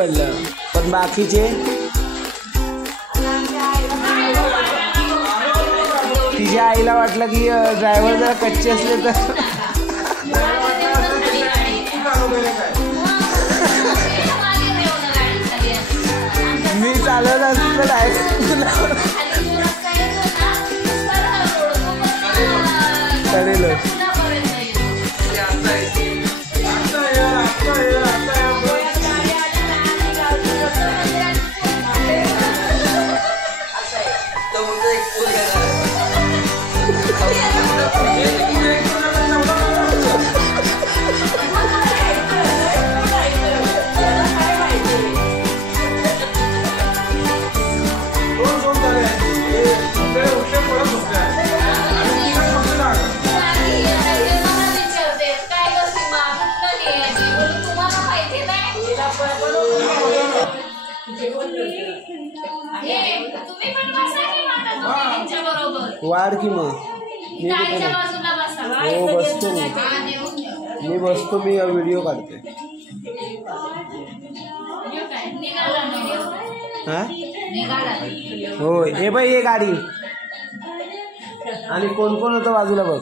पडलं, पण बाकीचे तिच्या आईला वाटलं की ड्रायव्हर जरा कच्चे असले तर मी चालवत असतो डायरेक्ट करेल. वाढ की मग हो बसतो मी बसतो, मी व्हिडिओ काढते. हा हो हे बाई हे गाडी आणि कोण कोण होतं बाजूला बघ.